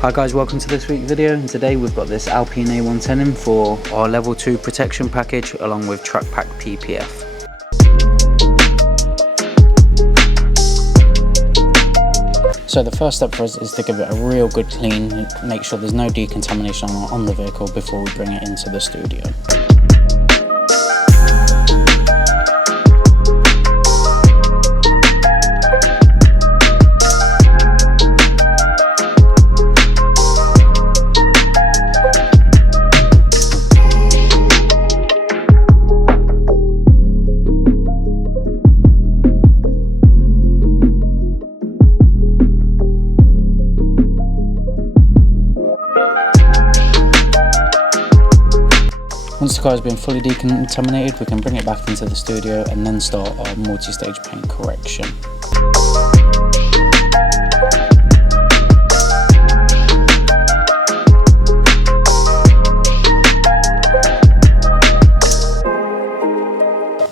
Hi guys, welcome to this week's video, and today we've got this Alpine A110 in for our level 2 protection package along with trackpack PPF. So the first step for us is to give it a real good clean, make sure there's no decontamination on the vehicle before we bring it into the studio. Once the car has been fully decontaminated, we can bring it back into the studio and then start our multi-stage paint correction.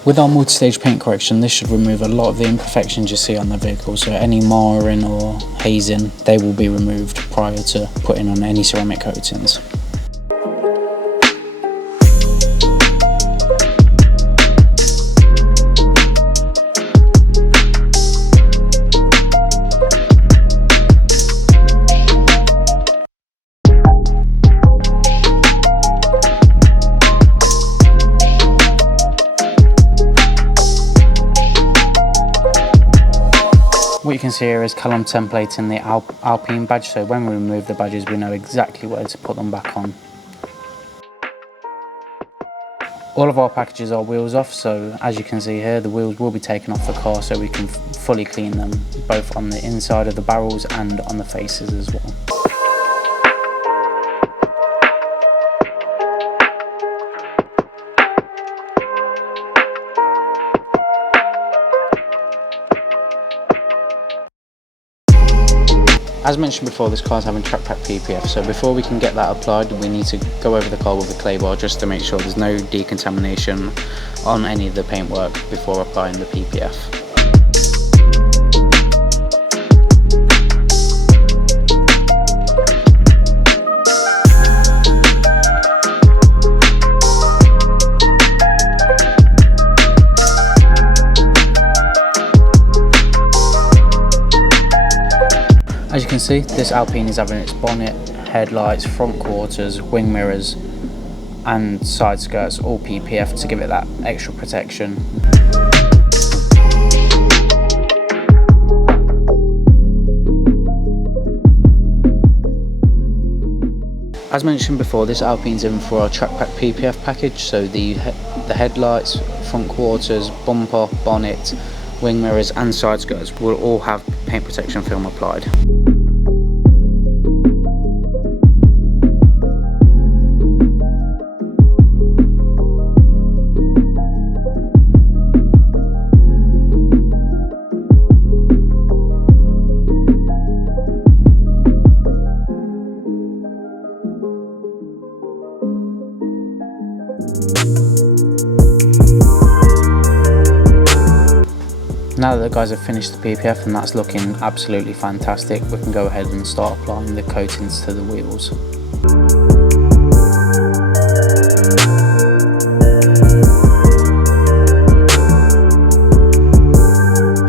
With our multi-stage paint correction, this should remove a lot of the imperfections you see on the vehicle, so any marring or hazing, they will be removed prior to putting on any ceramic coatings. What you can see here is Callum templating the Alpine badge, so when we remove the badges we know exactly where to put them back on. All of our packages are wheels off, so as you can see here the wheels will be taken off the car so we can fully clean them both on the inside of the barrels and on the faces as well. As mentioned before, this car is having trackpack PPF, so before we can get that applied we need to go over the car with a clay bar just to make sure there's no decontamination on any of the paintwork before applying the PPF. As you can see, this Alpine is having its bonnet, headlights, front quarters, wing mirrors and side skirts all PPF to give it that extra protection. As mentioned before, this Alpine's in for our trackpack PPF package, so the headlights, front quarters, bumper, bonnet, wing mirrors and side skirts will all have paint protection film applied. Now that the guys have finished the PPF and that's looking absolutely fantastic, we can go ahead and start applying the coatings to the wheels.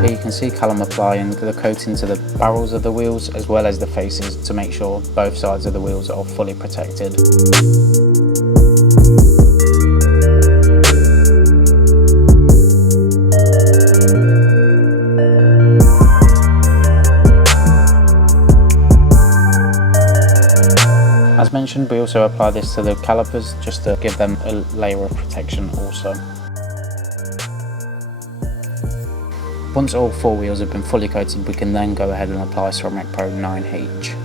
Here you can see Callum applying the coating to the barrels of the wheels as well as the faces to make sure both sides of the wheels are fully protected. As mentioned, we also apply this to the calipers just to give them a layer of protection also. Once all four wheels have been fully coated, we can then go ahead and apply Ceramic Pro 9H.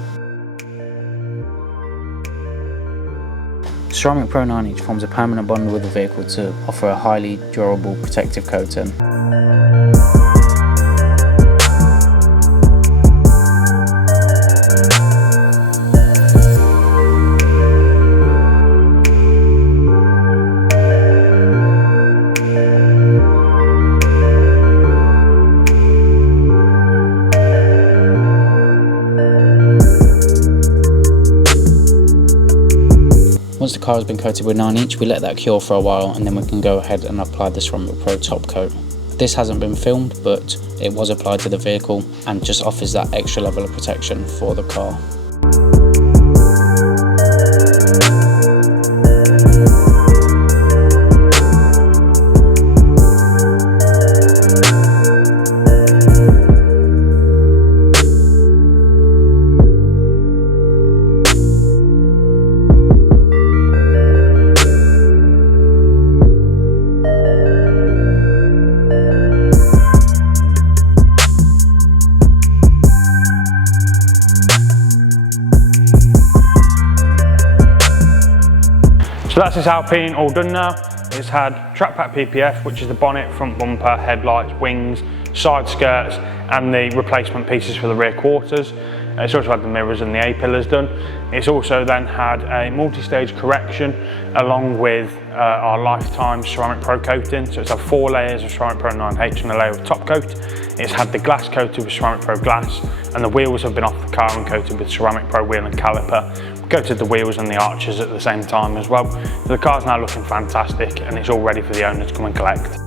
Ceramic Pro 9H forms a permanent bond with the vehicle to offer a highly durable protective coating. Once the car has been coated with 9-inch, we let that cure for a while and then we can go ahead and apply the Ceramic Pro top coat. This hasn't been filmed, but it was applied to the vehicle and just offers that extra level of protection for the car. So that's this Alpine all done now. It's had trackpack PPF, which is the bonnet, front bumper, headlights, wings, side skirts, and the replacement pieces for the rear quarters. It's also had the mirrors and the A-pillars done. It's also then had a multi-stage correction along with our lifetime Ceramic Pro coating. So it's had 4 layers of Ceramic Pro 9H and a layer of top coat. It's had the glass coated with Ceramic Pro glass, and the wheels have been off the car and coated with Ceramic Pro wheel and caliper. We coated the wheels and the arches at the same time as well. So the car's now looking fantastic and it's all ready for the owner to come and collect.